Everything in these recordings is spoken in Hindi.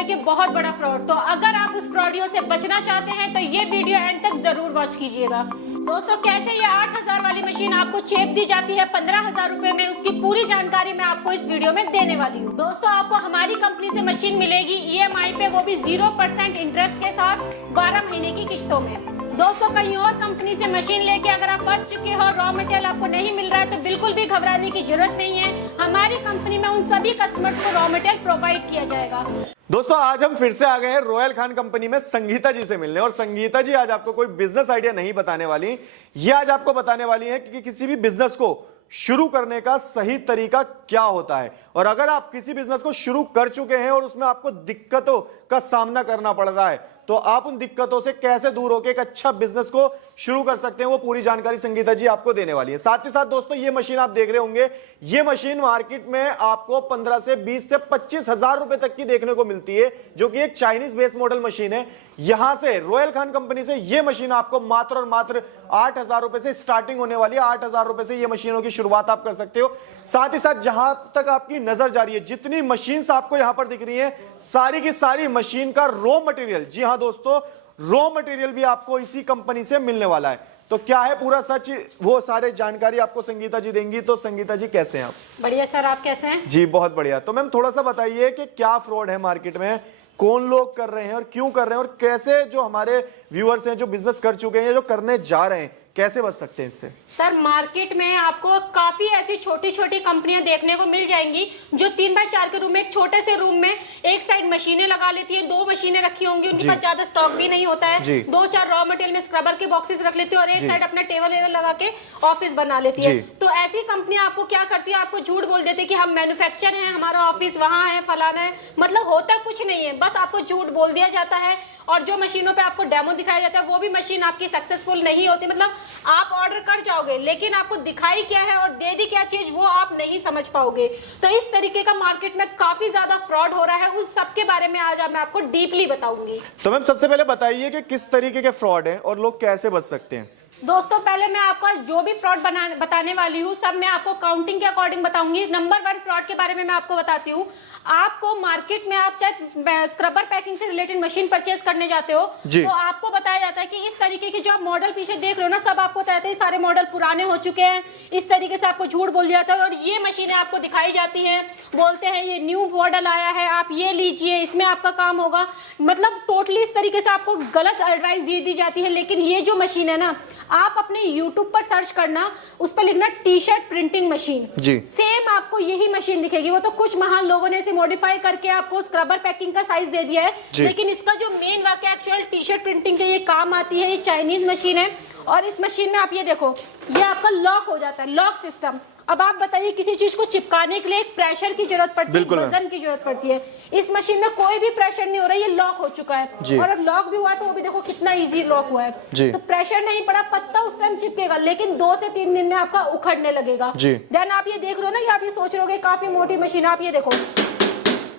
लेके बहुत बड़ा फ्रॉड। तो अगर आप उस फ्रॉडियों से बचना चाहते हैं तो ये वीडियो एंड तक जरूर वॉच कीजिएगा। दोस्तों कैसे ये 8000 वाली मशीन आपको चेप दी जाती है 15,000 रुपए में, उसकी पूरी जानकारी मैं आपको इस वीडियो में देने वाली हूँ। दोस्तों आपको हमारी कंपनी से मशीन मिलेगी EMI पे, वो भी 0% इंटरेस्ट के साथ 12 महीने की किश्तों में। दोस्तों कहीं और कंपनी से मशीन लेके अगर आप फंस चुके हो, रॉ मटेरियल आपको नहीं मिल रहा है, तो बिल्कुल भी घबराने की जरूरत नहीं है। हमारी कंपनी में उन सभी कस्टमर्स को रॉ मटेरियल प्रोवाइड किया जाएगा। दोस्तों आज हम फिर से आ गए हैं रॉयल खान कंपनी में संगीता जी से मिलने, और संगीता जी आज आपको कोई बिजनेस आइडिया नहीं बताने वाली, ये आज आपको बताने वाली है कि किसी भी बिजनेस को शुरू करने का सही तरीका क्या होता है। और अगर आप किसी बिजनेस को शुरू कर चुके हैं और उसमें आपको दिक्कतों का सामना करना पड़ रहा है, तो आप उन दिक्कतों से कैसे दूर होकर एक अच्छा बिजनेस को शुरू कर सकते हैं, वो पूरी जानकारी संगीता जी आपको देने वाली है। साथ ही साथ दोस्तों ये मशीन आप देख रहे होंगे, ये मशीन मार्केट में आपको 15 से 20 से 25,000 रुपए तक की देखने को मिलती है, जो कि एक चाइनीज बेस्ड मॉडल मशीन है। यहां से रॉयल खान कंपनी से ये मशीन आपको मात्र और मात्र 8,000 रुपए से स्टार्टिंग होने वाली है। 8,000 रुपए से ये मशीनों की शुरुआत आप कर सकते हो। साथ ही साथ जहां तक आपकी नजर जा रही है, जितनी मशीन आपको यहां पर दिख रही है, सारी की सारी मशीन का रॉ मटेरियल, जी हां दोस्तों, रॉ मटेरियल भी आपको इसी कंपनी से मिलने वाला है। तो क्या है पूरा सच, वो सारे जानकारी आपको संगीता जी देंगी। तो संगीता जी कैसे हैं आप? बढ़िया सर, आप कैसे हैं? जी बहुत बढ़िया। तो मैम थोड़ा सा बताइए कि क्या फ्रॉड है मार्केट में, कौन लोग कर रहे हैं और क्यों कर रहे हैं, और कैसे जो हमारे व्यूअर्स हैं जो बिजनेस कर चुके हैं या जो करने जा रहे हैं, कैसे बच सकते हैं इससे? सर मार्केट में आपको काफी ऐसी छोटी छोटी कंपनियां देखने को मिल जाएंगी जो 3x4 के रूम में, एक छोटे से रूम में एक साइड मशीनें लगा लेती है, 2 मशीनें रखी होंगी, उनके पास ज्यादा स्टॉक भी नहीं होता है, 2-4 रॉ मटेरियल में स्क्रबर के बॉक्सेस रख लेती है और एक साइड अपना टेबल लगा के ऑफिस बना लेती है। तो ऐसी कंपनियां आपको क्या करती है, आपको झूठ बोल देती है कि हम मैन्युफैक्चर हैं, हमारा ऑफिस वहां है, फलाना है, मतलब होता कुछ नहीं है, बस आपको झूठ बोल दिया जाता है। और जो मशीनों पे आपको डेमो दिखाया जाता है वो भी मशीन आपकी सक्सेसफुल नहीं होती, मतलब आप ऑर्डर कर जाओगे लेकिन आपको दिखाई क्या है और दे दी क्या चीज वो आप नहीं समझ पाओगे। तो इस तरीके का मार्केट में काफी ज्यादा फ्रॉड हो रहा है, उस सब के बारे में आज मैं आपको डीपली बताऊंगी। तो मैम सबसे पहले बताइए कि किस तरीके के फ्रॉड है और लोग कैसे बच सकते हैं। दोस्तों पहले मैं आपको जो भी फ्रॉड बताने वाली हूँ सब मैं आपको काउंटिंग के अकॉर्डिंग बताऊंगी। नंबर 1 फ्रॉड के बारे में मैं आपको बताती हूँ। आपको मार्केट में आप चाहे स्क्रबर पैकिंग से रिलेटेड मशीन परचेज करने जाते हो तो आपको बताया जाता है कि इस तरीके के जो आप मॉडल पीछे देख रहे हो ना, सब आपको बताया जाता है सारे मॉडल पुराने हो चुके हैं, इस तरीके से आपको झूठ बोल दिया जाता है। और ये मशीनें आपको दिखाई जाती है, बोलते हैं ये न्यू मॉडल आया है, आप ये लीजिए, इसमें आपका काम होगा, मतलब टोटली इस तरीके से आपको गलत एडवाइस दी जाती है। लेकिन ये जो मशीन है ना, आप अपने YouTube पर सर्च करना, उस पर लिखना टी-शर्ट प्रिंटिंग मशीन, सेम आपको यही मशीन दिखेगी। वो तो कुछ महान लोगों ने इसे मॉडिफाई करके आपको स्क्रबर पैकिंग का साइज दे दिया है, लेकिन इसका जो मेन वाक्य एक्चुअल टी-शर्ट प्रिंटिंग के ये काम आती है, ये चाइनीज मशीन है। और इस मशीन में आप ये देखो, ये आपका लॉक हो जाता है, लॉक सिस्टम। अब आप बताइए किसी चीज को चिपकाने के लिए एक प्रेशर की जरूरत पड़ती है, वजन की जरूरत पड़ती है। इस मशीन में कोई भी प्रेशर नहीं हो रहा है, ये लॉक हो चुका है। और अब लॉक भी हुआ तो वो भी देखो कितना इजी लॉक हुआ है, तो प्रेशर नहीं पड़ा, पत्ता उस टाइम चिपकेगा, लेकिन 2 से 3 दिन में आपका उखड़ने लगेगा। देन आप ये देख रहे हो ना, ये आप ये सोच रहे हो काफी मोटी मशीन, आप ये देखो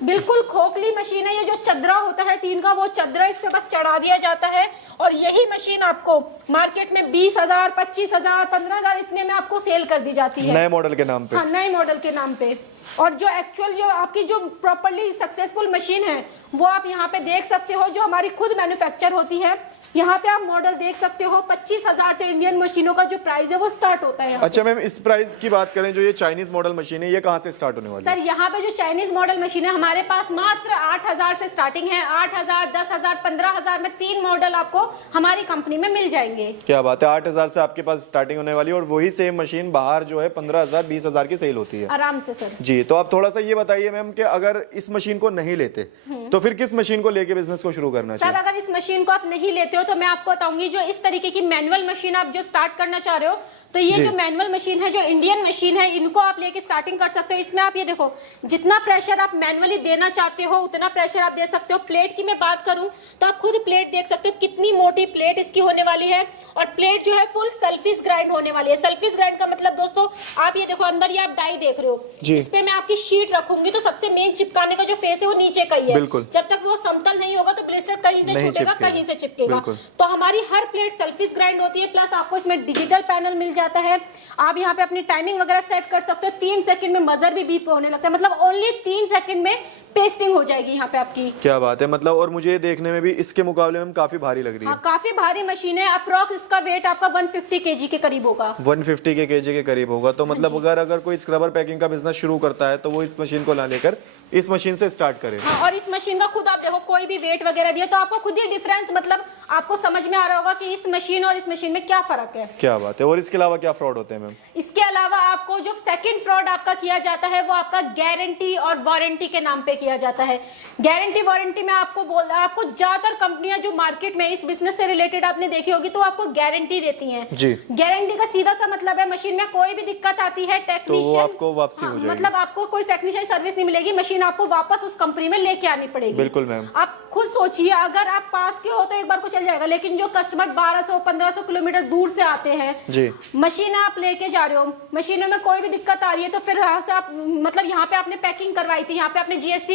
बिल्कुल खोखली मशीन है। ये जो चदरा होता है टीन का, वो चदरा इस पे बस चढ़ा दिया जाता है और यही मशीन आपको मार्केट में 20,000, 25,000, 15,000 इतने में आपको सेल कर दी जाती है, नए मॉडल के नाम पे। हाँ, नए मॉडल के नाम पे। और जो एक्चुअल जो आपकी जो प्रॉपर्ली सक्सेसफुल मशीन है वो आप यहाँ पे देख सकते हो, जो हमारी खुद मैन्युफैक्चर होती है। यहाँ पे आप मॉडल देख सकते हो, 25,000 से इंडियन मशीनों का जो प्राइस है वो स्टार्ट होता है। अच्छा मैम, इस प्राइस की बात करें, जो ये चाइनीज मॉडल मशीन है, ये कहाँ से स्टार्ट होने वाली है? सर यहाँ पे जो चाइनीज मॉडल मशीन है हमारे पास मात्र 8,000 से स्टार्टिंग है। 8,000, 10,000, 15,000 में 3 मॉडल आपको हमारी कंपनी में मिल जाएंगे। क्या बात है, 8,000 से आपके पास स्टार्टिंग होने वाली है, और वही सेम मशीन बाहर जो है 15,000, 20,000 की सेल होती है आराम से सर। जी, तो आप थोड़ा सा ये बताइए मैम कि अगर इस मशीन को नहीं लेते तो फिर किस मशीन को लेके बिजनेस को शुरू करना चाहिए? सर अगर इस मशीन को आप नहीं लेते हो तो मैं आपको बताऊंगी, जो इस तरीके की मैनुअल मशीन आप जो स्टार्ट करना चाह रहे हो, तो ये जो मैनुअल मशीन है, जो इंडियन मशीन है, इनको आप लेके स्टार्टिंग कर सकते हो। इसमें आप ये देखो, जितना प्रेशर आप मैनुअली देना चाहते हो उतना प्रेशर आप दे सकते हो। प्लेट की मैं बात करूं तो आप खुद प्लेट देख सकते हो, कितनी मोटी प्लेट इसकी होने वाली है। और प्लेट जो है फुल सल्फिस ग्राइंड होने वाली है। सल्फिस ग्राइंड का मतलब दोस्तों आप ये देखो, अंदर ये आप डाई देख रहे हो, इस पे पे मैं आपकी शीट रखूंगी तो सबसे मेन चिपकाने का जो फेस है वो नीचे का ही है। जब तक वो समतल नहीं होगा तो ब्लिस्टर कहीं से छूटेगा, कहीं से चिपकेगा। तो हमारी हर प्लेट सेल्फिश ग्राइंड होती है, प्लस आपको इसमें डिजिटल पैनल मिल जाता है। आप यहाँ पे अपनी टाइमिंग वगैरह सेट कर सकते हो। 3 सेकंड में मजर भी बीप होने लगता है, मतलब ओनली 3 सेकंड में पेस्टिंग हो जाएगी यहाँ पे आपकी। क्या बात है, मतलब और मुझे देखने में भी इसके मुकाबले में काफी भारी लग रही है। काफी भारी मशीन है। अप्रोक्स इसका वेट आपका 150 kg के करीब होगा। 150 kg के करीब होगा। तो मतलब अगर कोई स्क्रबर पैकिंग का बिजनेस शुरू करता है तो वो इस मशीन को ना लेकर इस मशीन से स्टार्ट करे। और इस मशीन का खुद आप देखो, कोई भी वेट वगैरह दिया तो आपको खुद ही डिफरेंस, मतलब आपको समझ में आ रहा होगा कि इस मशीन और इस मशीन में क्या फर्क है। क्या बात है। और इसके अलावा क्या फ्रॉड होते हैं मैम? इसके अलावा आपको जो सेकंड फ्रॉड आपका किया जाता है वो आपका गारंटी और वारंटी के नाम पे किया जाता है। गारंटी वारंटी में आपको ज्यादातर कंपनियां जो मार्केट में इस बिजनेस से रिलेटेड आपने देखी होगी तो आपको गारंटी देती हैं जी। गारंटी का सीधा सा मतलब है मशीन में कोई भी दिक्कत आती है टेक्नीशियन तो आपको वापसी हो जाएगी, मतलब आपको कोई टेक्नीशियन सर्विस नहीं मिलेगी, मशीन आपको वापस उस कंपनी में लेके आनी पड़ेगी। बिल्कुल मैम। आप खुद सोचिए, अगर आप पास के हो तो एक बार को चल जाएगा, लेकिन जो कस्टमर 1200-1500 किलोमीटर दूर से आते हैं जी, मशीन आप लेके जा रहे हो, मशीनों में कोई भी दिक्कत आ रही है तो फिर यहाँ से आप मतलब यहाँ पे आपने पैकिंग करवाई थी, यहाँ पे आपने GST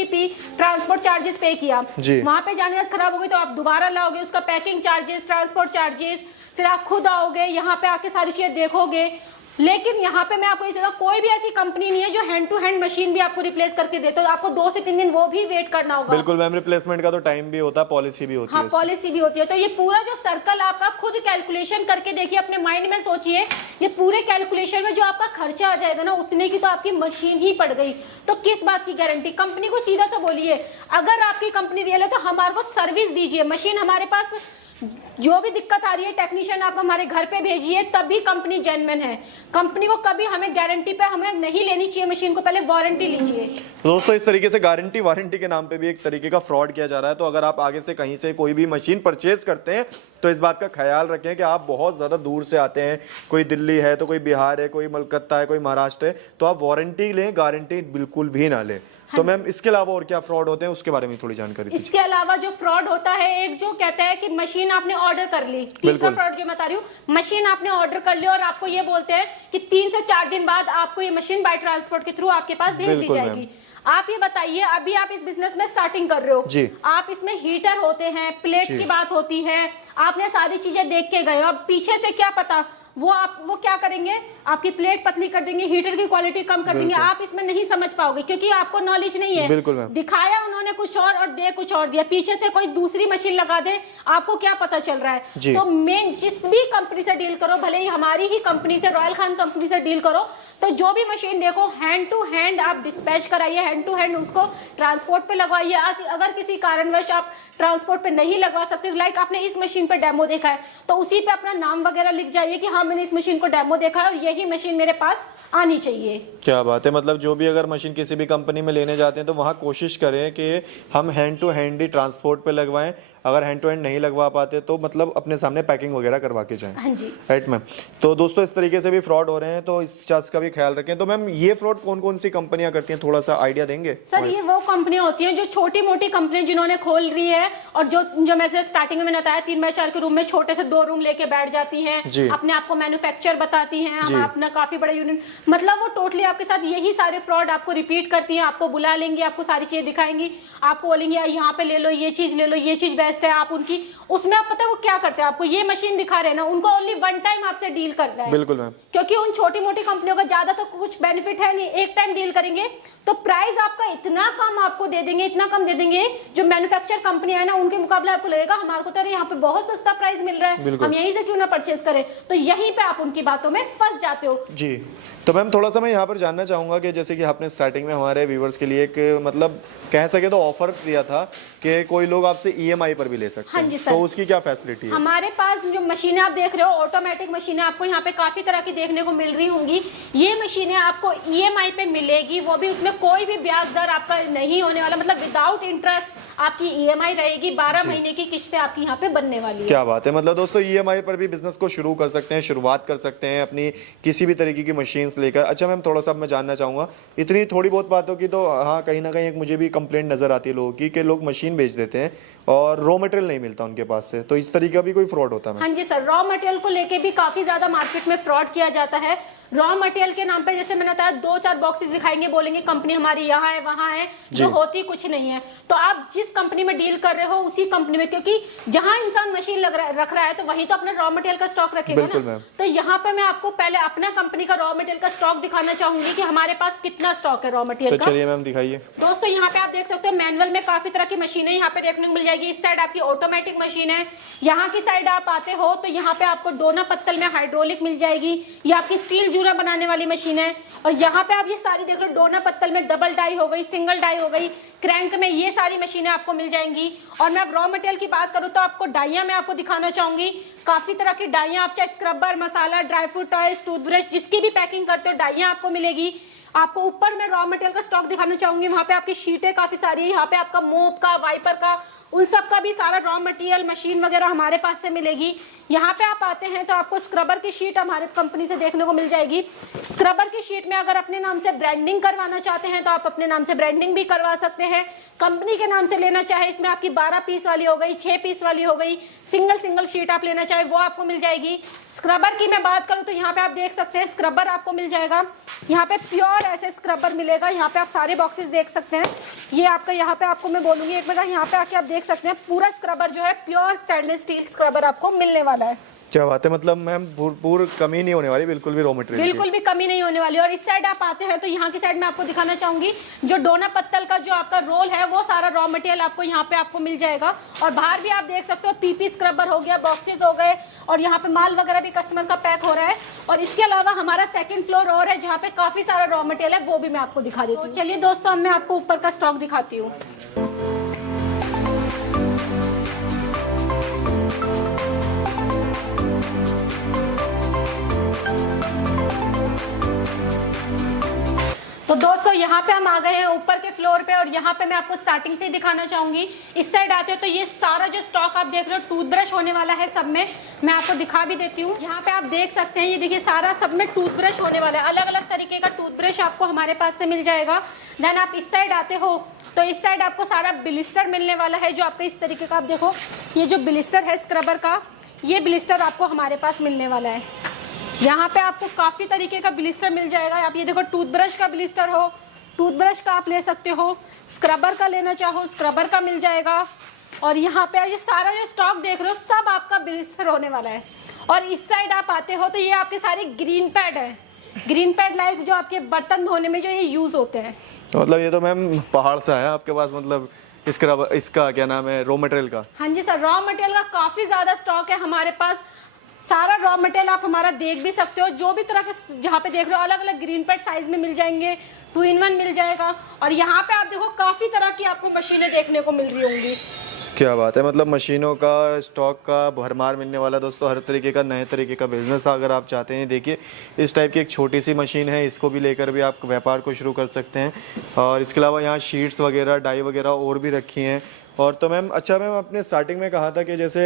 ट्रांसपोर्ट चार्जेस पे किया, वहां पे जाने का खराब हो गई तो आप दोबारा लाओगे, उसका पैकिंग चार्जेस, ट्रांसपोर्ट चार्जेस, फिर आप खुद आओगे यहाँ पे आके सारी चीजें देखोगे। लेकिन यहाँ पे मैं आपको ये कहूँगा, कोई भी ऐसी कंपनी नहीं है जो हैंड टू हैंड मशीन भी आपको रिप्लेस करके दे, तो आपको 2 से 3 दिन वो भी वेट करना होगा। बिल्कुल मैम, रिप्लेसमेंट का तो टाइम भी होता है, पॉलिसी भी होती है। हाँ, पॉलिसी भी होती है। तो ये पूरा जो सर्कल आपका खुद कैलकुलेशन करके देखिए, अपने माइंड में सोचिए, ये पूरे कैलकुलेशन में जो आपका खर्चा आ जाएगा ना, उतने की तो आपकी मशीन ही पड़ गई। तो किस बात की गारंटी? कंपनी को सीधा सा बोलिए, अगर आपकी कंपनी रियल है तो हमारे को सर्विस दीजिए, मशीन हमारे पास जो भी दिक्कत आ रही है टेक्नीशियन आप हमारे घर पे भेजिए, तभी कंपनी जेन्युइन है। कंपनी को कभी हमें गारंटी पे हमें नहीं लेनी चाहिए मशीन को, पहले वारंटी लीजिए। तो दोस्तों इस तरीके से गारंटी वारंटी के नाम पे भी एक तरीके का फ्रॉड किया जा रहा है। तो अगर आप आगे से कहीं से कोई भी मशीन परचेज करते हैं तो इस बात का ख्याल रखें कि आप बहुत ज्यादा दूर से आते हैं, कोई दिल्ली है तो कोई बिहार है, कोई कलकत्ता है, कोई महाराष्ट्र है, तो आप वारंटी लें, गारंटी बिल्कुल भी ना लें। तो मैम इसके अलावा और क्या फ्रॉड होते हैं उसके बारे में थोड़ी जानकारी दीजिए। इसके अलावा जो फ्रॉड होता है, एक जो कहता है कि मशीन आपने ऑर्डर कर ली, तीसरा फ्रॉड जो मैं बता रही हूँ, मशीन आपने ऑर्डर कर ली और आपको ये बोलते हैं कि 3 से 4 दिन बाद आपको ये मशीन बाय ट्रांसपोर्ट के थ्रू आपके पास भेज दी जाएगी। आप ये बताइए, अभी आप इस बिजनेस में स्टार्टिंग कर रहे हो जी, आप इसमें हीटर होते हैं, प्लेट की बात होती है, आपने सारी चीजें देख के गए, अब पीछे से क्या पता वो क्या करेंगे, आपकी प्लेट पतली कर देंगे, हीटर की क्वालिटी कम कर देंगे, आप इसमें नहीं समझ पाओगे क्योंकि आपको नॉलेज नहीं है। दिखाया उन्होंने कुछ और दे कुछ और दिया, पीछे से कोई दूसरी मशीन लगा दे, आपको क्या पता चल रहा है। तो मेन जिस भी कंपनी से डील करो, भले ही हमारी ही कंपनी से, रॉयल खान कंपनी से डील करो, तो जो भी मशीन देखो हैंड टू हैंड आप डिस्पैच कराइए, हैंड टू हैंड उसको ट्रांसपोर्ट पे लगवाइए। अगर किसी कारणवश आप ट्रांसपोर्ट पे नहीं लगवा सकते, लाइक आपने इस मशीन पे डेमो देखा है तो उसी पे अपना नाम वगैरह लिख जाइए कि हाँ मैंने इस मशीन को डेमो देखा है और यही मशीन मेरे पास आनी चाहिए। क्या बात है, मतलब जो भी अगर मशीन किसी भी कंपनी में लेने जाते हैं तो वहां कोशिश करें कि हम हैंड टू हैंड ही ट्रांसपोर्ट पे लगवाएं, अगर हैंड टू हैंड नहीं लगवा पाते तो मतलब अपने सामने पैकिंग वगैरह करवा के जाएं। हाँ जी, राइट मैम। तो दोस्तों इस तरीके से भी फ्रॉड हो रहे हैं, तो इस चीज का भी ख्याल रखें। तो मैम ये फ्रॉड कौन कौन सी कंपनियां करती हैं, थोड़ा सा आइडिया देंगे? सर ये वो कंपनियां होती हैं जो छोटी मोटी कंपनी जिन्होंने खोल रही है और जो मैं स्टार्टिंग में बताया 3x4 के रूम में छोटे से 2 रूम लेके बैठ जाती हैं, अपने आप को मैन्युफैक्चर बताती हैं, हम अपना काफी बड़ा यूनिट, मतलब वो टोटली आपके साथ यही सारे फ्रॉड आपको रिपीट करती हैं। आपको बुला लेंगे, आपको सारी चीजें दिखाएंगी, आपको बोलेंगे यहाँ पे ले लो, ये चीज ले लो, ये चीज बेस्ट है, आप उनकी उसमें आप पता है वो क्या करते हैं, आपको ये मशीन दिखा रहे हैं ना, उनको ओनली 1 टाइम आपसे डील करना है। बिल्कुल मैम, क्योंकि उन छोटी मोटी कंपनियों का ज्यादा तो कुछ बेनिफिट है नहीं, एक टाइम डील करेंगे तो प्राइस आपका इतना कम आपको दे देंगे, इतना कम दे देंगे, जो मैन्युफैक्चर कंपनी है ना उनके मुकाबले आपको लगेगा हमारे को तो यहाँ पे बहुत सस्ता प्राइस मिल रहा है, हम यहीं से क्यों ना परचेज करें। तो यहीं पे आप उनकी बातों में फंस जाते हो जी। तो मैम थोड़ा सा मैं यहाँ पर जानना चाहूंगा कि जैसे कि आपने स्टार्टिंग में हमारे व्यूवर्स के लिए एक मतलब कह सके तो ऑफर दिया था कि कोई लोग आपसे EMI पर भी ले सकते हैं। हाँ जी सर, तो उसकी क्या फैसिलिटी है? हमारे पास जो मशीनें आप देख रहे हो ऑटोमेटिक मशीनें आपको यहाँ पे काफी तरह की देखने को मिल रही होंगी। ये मशीनें आपको EMI पे मिलेगी, वो भी उसमें कोई भी ब्याज दर आपका नहीं होने वाला, मतलब विदाउट इंटरेस्ट आपकी EMI रहेगी, 12 महीने की किस्तें आपकी यहाँ पे बनने वाली है। क्या बात है, मतलब दोस्तों EMI पर भी बिजनेस को शुरू कर सकते हैं, शुरुआत कर सकते हैं अपनी किसी भी तरीके की मशीन्स लेकर। अच्छा मैम, थोड़ा सा मैं जानना चाहूँगा, इतनी थोड़ी बहुत बातों की तो हाँ कहीं ना कहीं एक मुझे भी कंप्लेंट नज़र आती है लोगों की कि लोग मशीन बेच देते हैं और रॉ मटेरियल नहीं मिलता उनके पास से, तो इस तरीके का भी कोई फ्रॉड होता है? हाँ जी सर, रॉ मटेरियल को लेके भी काफी ज्यादा मार्केट में फ्रॉड किया जाता है। रॉ मटेरियल के नाम पे जैसे मैंने बताया 2-4 बॉक्सेस दिखाएंगे, बोलेंगे कंपनी हमारी यहाँ है वहाँ है, जो होती कुछ नहीं है। तो आप जिस कंपनी में डील कर रहे हो उसी कंपनी में, क्योंकि जहाँ इंसान मशीन रख रहा है तो वही तो अपना रॉ मटेरियल का स्टॉक रखेगा ना। तो यहाँ पे मैं आपको पहले अपना कंपनी का रॉ मटेरियल का स्टॉक दिखाना चाहूंगी कि हमारे पास कितना स्टॉक है रॉ मटेरियल का। चलिए मैम दिखाइए। दोस्तों यहाँ पे आप देख सकते हो मैनुअल में काफी तरह की मशीनें यहाँ पे देखने को मिल जाएगी। इस साइड आपकी ऑटोमेटिक मशीन है, यहाँ की साइड आप आते हो तो यहाँ पे आपको डोना पत्तल में हाइड्रोलिक मिल जाएगी, ये आपकी स्टील जूरा बनाने वाली मशीन है। और यहाँ पे आप ये सारी देख लो, डोना पत्तल में डबल डाई हो गई, सिंगल डाई हो गई, क्रैंक में, ये सारी मशीनें आपको मिल जाएंगी। और मैं अब रॉ मटेरियल की बात करूँ तो आपको डाइयाँ मैं आपको दिखाना चाहूंगी, काफी तरह की डाइयाँ, आप चाहे स्क्रबर, मसाला, ड्राई फ्रूट ऑयल, टूथब्रश, जिसकी भी पैकिंग करते हो डाइयाँ आपको मिलेगी। आपको ऊपर में रॉ मटेरियल का स्टॉक दिखाना चाहूंगी, वहां पे आपकी शीटें काफी सारी है, यहाँ पे आपका मोप का, वाइपर का, उन सब का भी सारा रॉ मटेरियल, मशीन वगैरह हमारे पास से मिलेगी। यहाँ पे आप आते हैं तो आपको स्क्रबर की शीट हमारे कंपनी से देखने को मिल जाएगी। स्क्रबर की शीट में अगर अपने नाम से ब्रांडिंग करवाना चाहते हैं तो आप अपने नाम से ब्रांडिंग भी करवा सकते हैं। कंपनी के नाम से लेना चाहे, इसमें आपकी 12 पीस वाली हो गई, 6 पीस वाली हो गई, सिंगल शीट आप लेना चाहे वो आपको मिल जाएगी। स्क्रबर की मैं बात करूं तो यहाँ पे आप देख सकते हैं स्क्रबर आपको मिल जाएगा, यहाँ पे प्योर ऐसे स्क्रबर मिलेगा। यहाँ पे आप सारे बॉक्सेस देख सकते हैं, ये आपका यहाँ पे आपको मैं बोलूंगी एक मिनट, यहाँ पे आके आप देख सकते हैं पूरा स्क्रबर जो है प्योर स्टेनलेस स्टील स्क्रबर आपको मिलने वाला है। क्या बात है, मतलब मैम पूरी कमी नहीं होने वाली बिल्कुल भी रॉ मटेरियल, बिल्कुल भी कमी नहीं होने वाली। और इस साइड आप आते हैं तो यहाँ की साइड में आपको दिखाना चाहूंगी, जो डोना पत्तल का जो आपका रोल है वो सारा रॉ मटेरियल आपको यहाँ पे आपको मिल जाएगा। और बाहर भी आप देख सकते हो पीपी स्क्रबर हो गया, बॉक्सेस हो गए, और यहाँ पे माल वगैरह भी कस्टमर का पैक हो रहा है। और इसके अलावा हमारा सेकंड फ्लोर और है जहाँ पे काफी सारा रॉ मटेरियल है, वो भी मैं आपको दिखा देती हूँ। चलिए दोस्तों, अब मैं आपको ऊपर का स्टॉक दिखाती हूँ। तो दोस्तों यहाँ पे हम आ गए हैं ऊपर के फ्लोर पे, और यहाँ पे मैं आपको स्टार्टिंग से ही दिखाना चाहूंगी। इस साइड आते हो तो ये सारा जो स्टॉक आप देख रहे हो टूथब्रश होने वाला है सब में, मैं आपको दिखा भी देती हूँ। यहाँ पे आप देख सकते हैं, ये देखिए सारा सब में टूथब्रश होने वाला है, अलग अलग तरीके का टूथब्रश आपको हमारे पास से मिल जाएगा। देन आप इस साइड आते हो तो इस साइड आपको सारा ब्लिस्टर मिलने वाला है, जो आपका इस तरीके का, आप देखो ये जो ब्लिस्टर है स्क्रबर का, ये ब्लिस्टर आपको हमारे पास मिलने वाला है। यहाँ पे आपको काफी तरीके का ब्लिस्टर मिल जाएगा। आप ये देखो टूथब्रश का ब्लिस्टर हो, टूथब्रश का आप ले सकते हो, स्क्रबर का लेना चाहो स्क्रबर का मिल जाएगा। और यहाँ पे ये सारा जो स्टॉक देख रहे हो सब आपका ब्लिस्टर होने वाला है। और इस साइड आप आते हो तो ये आपके सारे ग्रीन पैड है, ग्रीन पैड लाइक जो आपके बर्तन धोने में जो ये यूज होते हैं। मतलब ये तो मैम पहाड़ सा है आपके पास, मतलब इसका क्या नाम है, रॉ मटेरियल का? हाँ जी सर, रॉ मटेरियल का काफी ज्यादा स्टॉक है हमारे पास। सारा रॉ मटेरियल आप हमारा देख भी सकते हो, जो भी तरह के जहाँ पे देख रहे हो अलग अलग ग्रीन पैड साइज में मिल जाएंगे, 2-in-1 मिल जाएगा। और यहाँ पे आप देखो काफी तरह की आपको मशीनें देखने को मिल रही होंगी। क्या बात है, मतलब मशीनों का स्टॉक का भरमार मिलने वाला दोस्तों, हर तरीके का नए तरीके का बिजनेस अगर आप चाहते हैं। देखिए इस टाइप की एक छोटी सी मशीन है, इसको भी लेकर भी आप व्यापार को शुरू कर सकते हैं। और इसके अलावा यहाँ शीट्स वगैरह, डाई वगैरह और भी रखी हैं। और तो मैम अच्छा, मैम आपने स्टार्टिंग में कहा था कि जैसे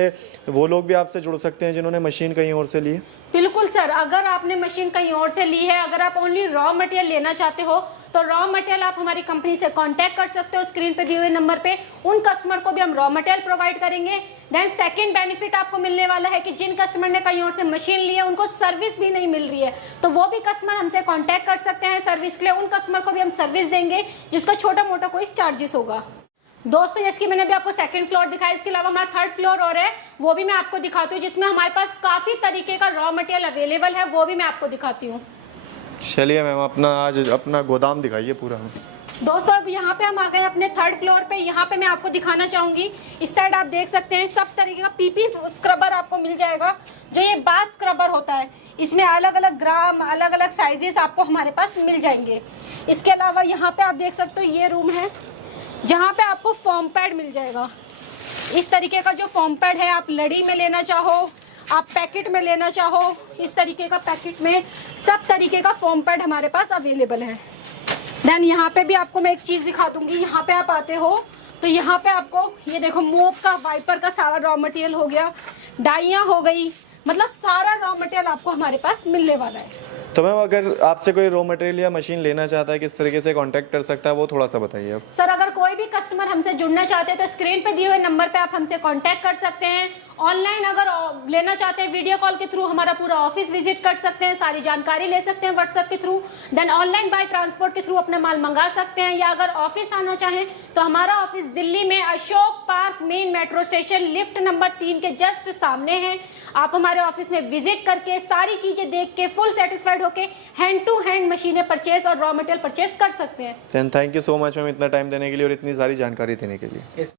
वो लोग भी आपसे जुड़ सकते हैं जिन्होंने मशीन कहीं और से ली है? बिल्कुल सर, अगर आपने मशीन कहीं और से ली है, अगर आप ओनली रॉ मटेरियल लेना चाहते हो तो रॉ मटेरियल आप हमारी कंपनी से कांटेक्ट कर सकते हो स्क्रीन पे दिए हुए नंबर पे। उन कस्टमर को भी हम रॉ मटेरियल प्रोवाइड करेंगे। देन सेकंड बेनिफिट आपको मिलने वाला है कि जिन कस्टमर ने कहीं और से मशीन ली है उनको सर्विस भी नहीं मिल रही है, तो वो भी कस्टमर हमसे कांटेक्ट कर सकते हैं सर्विस के लिए। उन कस्टमर को भी हम सर्विस देंगे जिसका छोटा मोटा कोई चार्जेस होगा। दोस्तों जैसे कि मैंने अभी आपको सेकंड फ्लोर दिखाया, इसके अलावा हमारा थर्ड फ्लोर और है, वो भी मैं आपको दिखाती हूँ, जिसमें हमारे पास काफी तरीके का रॉ मटेरियल अवेलेबल है, वो भी मैं आपको दिखाती हूँ। चलिए मैम, आज अपना गोदाम दिखाइए पूरा। दोस्तों अब यहाँ पे हम आ गए अपने थर्ड फ्लोर पे। यहाँ पे मैं आपको दिखाना चाहूंगी, इस साइड आप देख सकते हैं सब तरीके का पीपी स्क्रबर आपको मिल जाएगा। जो ये बाथ स्क्रबर होता है, इसमें अलग अलग ग्राम, अलग अलग साइजेस आपको हमारे पास मिल जाएंगे। इसके अलावा यहाँ पे आप देख सकते हो ये रूम है जहाँ पे आपको फोम पैड मिल जाएगा। इस तरीके का जो फोम पैड है, आप लड़ी में लेना चाहो, आप पैकेट में लेना चाहो, इस तरीके का पैकेट में सब तरीके का फोम पैड हमारे पास अवेलेबल है। देन यहाँ पे भी आपको मैं एक चीज दिखा दूंगी, यहाँ पे आप आते हो तो यहाँ पे आपको ये देखो मोप का, वाइपर का सारा रॉ मटेरियल हो गया, डाइयाँ हो गई, मतलब सारा रॉ मटेरियल आपको हमारे पास मिलने वाला है। तो मैम अगर आपसे कोई रॉ मटेरियल या मशीन लेना चाहता है, किस तरीके से कांटेक्ट कर सकता है, वो थोड़ा सा बताइए आप। सर अगर कोई भी कस्टमर हमसे जुड़ना चाहते हैं तो स्क्रीन पे दिए हुए नंबर पे आप हमसे कांटेक्ट कर सकते हैं। ऑनलाइन अगर लेना चाहते हैं वीडियो कॉल के थ्रू हमारा पूरा ऑफिस विजिट कर सकते हैं, सारी जानकारी ले सकते हैं व्हाट्सएप के through. Then online buy transport के थ्रू अपना माल मंगा सकते हैं, या अगर ऑफिस आना चाहें तो हमारा ऑफिस दिल्ली में Ashok park main metro station lift number 3 के जस्ट सामने है। आप हमारे ऑफिस में विजिट करके सारी चीजें देख के फुल सेटिस्फाइड होके हैंड टू हैंड मशीनें परचेज और रॉ मटेरियल परचेज कर सकते हैं। Thank you so much ma'am इतना टाइम देने के लिए और इतनी सारी जानकारी देने के लिए।